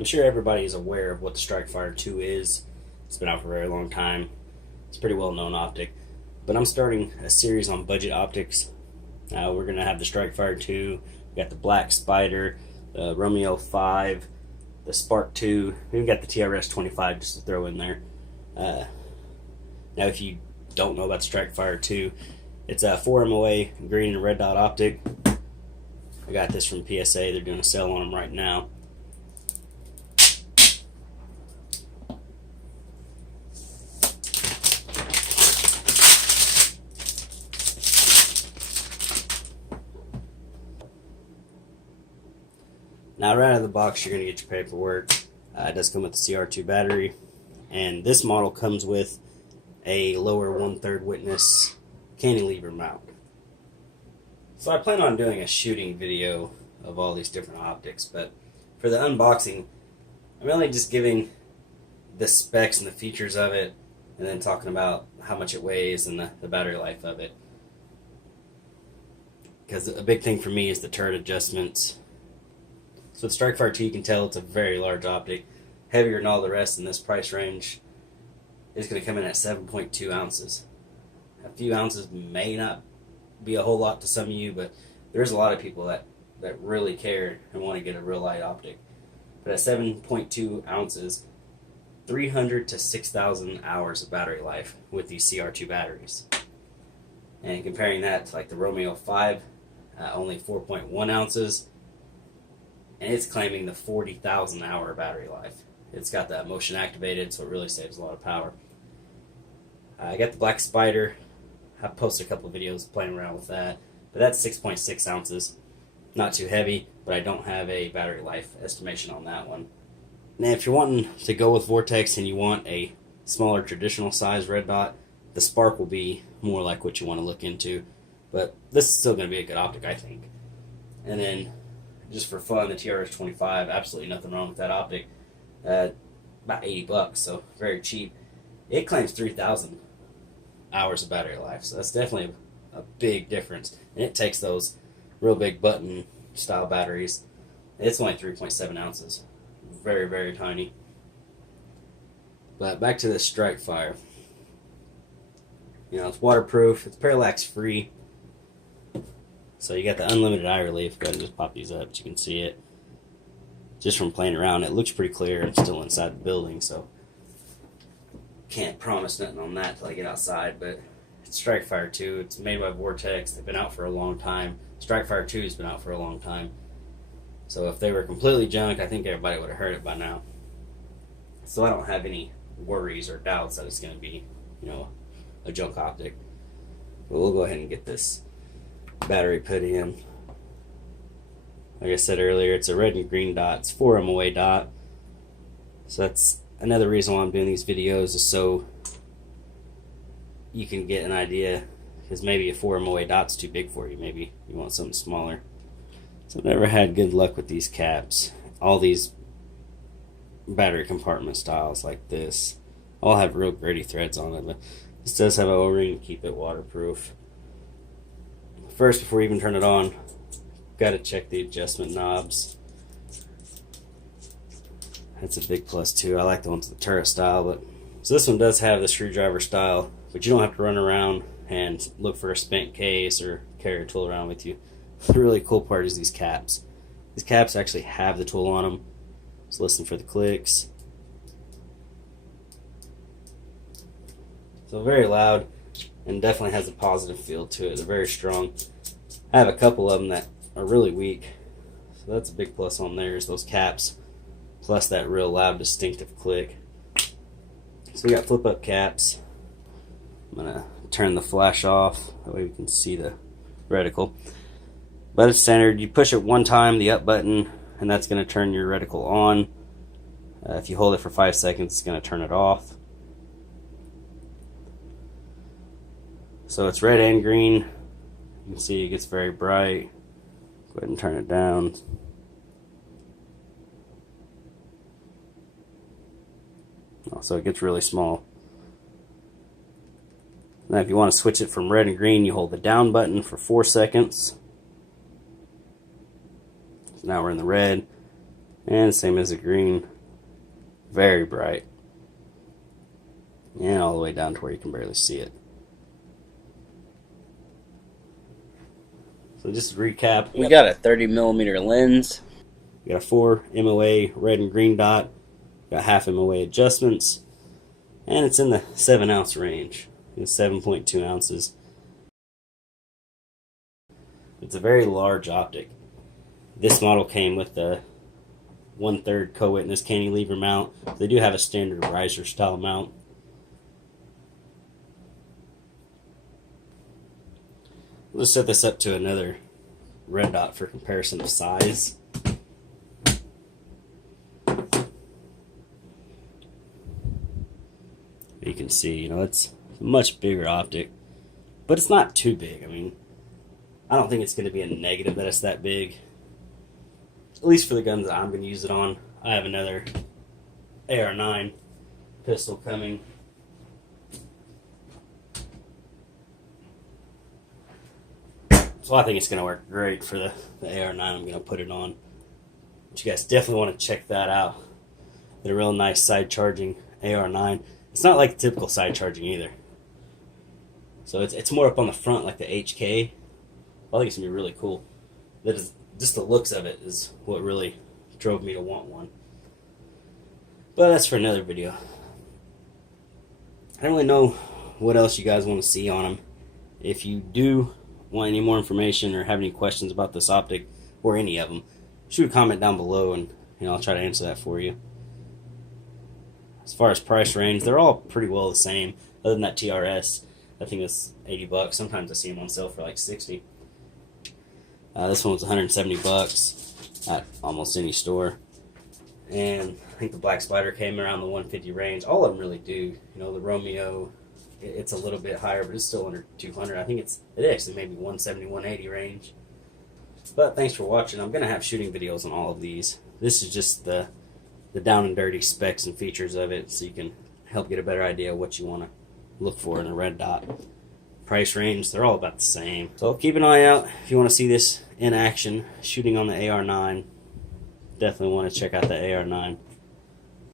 I'm sure everybody is aware of what the Strike-Fire 2 is. It's been out for a very long time. It's a pretty well-known optic. But I'm starting a series on budget optics. We're going to have the Strike-Fire 2. We got the Black Spider, the Romeo 5, the Spark 2. We've got the TRS 25 just to throw in there. Now, if you don't know about the Strike-Fire 2, it's a 4 MOA green and red dot optic. I got this from PSA. They're doing a sale on them right now. Now, right out of the box, you're going to get your paperwork. It does come with the CR2 battery, and this model comes with a lower 1/3 witness cantilever mount. So I plan on doing a shooting video of all these different optics, but for the unboxing, I'm really just giving the specs and the features of it, and then talking about how much it weighs and the battery life of it. Because a big thing for me is the turret adjustments. So with Strike-Fire 2, you can tell it's a very large optic, heavier than all the rest in this price range. It's going to come in at 7.2 ounces. A few ounces may not be a whole lot to some of you, but there's a lot of people that really care and want to get a real light optic. But at 7.2 ounces, 300 to 6,000 hours of battery life with these CR2 batteries. And comparing that to like the Romeo 5, only 4.1 ounces, and it's claiming the 40,000 hour battery life. It's got that motion activated, so it really saves a lot of power. I got the Black Spider. I've posted a couple of videos playing around with that, but that's 6.6 ounces. Not too heavy, but I don't have a battery life estimation on that one. Now, if you're wanting to go with Vortex and you want a smaller traditional size red dot, the Spark will be more like what you want to look into, but this is still going to be a good optic, I think. And then, just for fun, the TRS 25, absolutely nothing wrong with that optic. About $80, so very cheap. It claims 3,000 hours of battery life, so that's definitely a big difference. And it takes those real big button style batteries. It's only 3.7 ounces. Very, very tiny. But back to this Strike-Fire. You know, it's waterproof, it's parallax free. So you got the unlimited eye relief. Go ahead and just pop these up so you can see it. Just from playing around, it looks pretty clear. It's still inside the building, so can't promise nothing on that till I get outside. But it's Strike-Fire 2. It's made by Vortex. They've been out for a long time. Strike-Fire 2 has been out for a long time. So if they were completely junk, I think everybody would have heard it by now. So I don't have any worries or doubts that it's going to be, you know, a junk optic. But we'll go ahead and get this battery put in. Like I said earlier, it's a red and green dot. It's 4 MOA dot. So that's another reason why I'm doing these videos, is so you can get an idea, because maybe a 4 MOA dot's too big for you. Maybe you want something smaller. So I've never had good luck with these caps. All these battery compartment styles like this all have real gritty threads on it, but this does have an O-ring to keep it waterproof. First, before you even turn it on, got to check the adjustment knobs. That's a big plus too. I like the ones with the turret style, but so this one does have the screwdriver style, but you don't have to run around and look for a spent case or carry a tool around with you. The really cool part is these caps. These caps actually have the tool on them. So listen for the clicks. So very loud, and definitely has a positive feel to it. They're very strong. I have a couple of them that are really weak, so that's a big plus on there, is those caps, plus that real loud distinctive click. So we got flip up caps. I'm going to turn the flash off, that way we can see the reticle. But it's standard. You push it one time, the up button, and that's going to turn your reticle on. If you hold it for 5 seconds, it's going to turn it off. So it's red and green. You can see it gets very bright. Go ahead and turn it down. So it gets really small. Now if you want to switch it from red and green, you hold the down button for 4 seconds. So now we're in the red. And same as the green, very bright. And all the way down to where you can barely see it. So just to recap, we got a 30mm lens. We got a 4 MOA red and green dot. Got half MOA adjustments. And it's in the 7-ounce range. It's 7.2 ounces. It's a very large optic. This model came with the 1/3 co-witness cantilever mount. They do have a standard riser style mount. Let's set this up to another red dot for comparison of size. You can see, it's a much bigger optic, but it's not too big. I mean, I don't think it's going to be a negative that it's that big. At least for the guns that I'm going to use it on. I have another AR-9 pistol coming. So I think it's going to work great for the AR-9 I'm going to put it on. But you guys definitely want to check that out. They're a real nice side charging AR-9. It's not like the typical side charging either. So it's more up on the front like the HK. I think it's going to be really cool. That is, just the looks of it is what really drove me to want one. But that's for another video. I don't really know what else you guys want to see on them. If you do want any more information or have any questions about this optic or any of them, shoot a comment down below and I'll try to answer that for you. As far as price range, they're all pretty well the same, other than that TRS. I think it's $80. Sometimes I see them on sale for like $60. This one was $170 at almost any store. And I think the Black Spider came around the $150 range. All of them really do. The Romeo, it's a little bit higher, but it's still under $200. I think it actually maybe $170, $180 range. But thanks for watching. I'm going to have shooting videos on all of these. This is just the down and dirty specs and features of it, so you can help get a better idea of what you want to look for in a red dot. Price range, they're all about the same. So keep an eye out if you want to see this in action, shooting on the AR-9. Definitely want to check out the AR-9.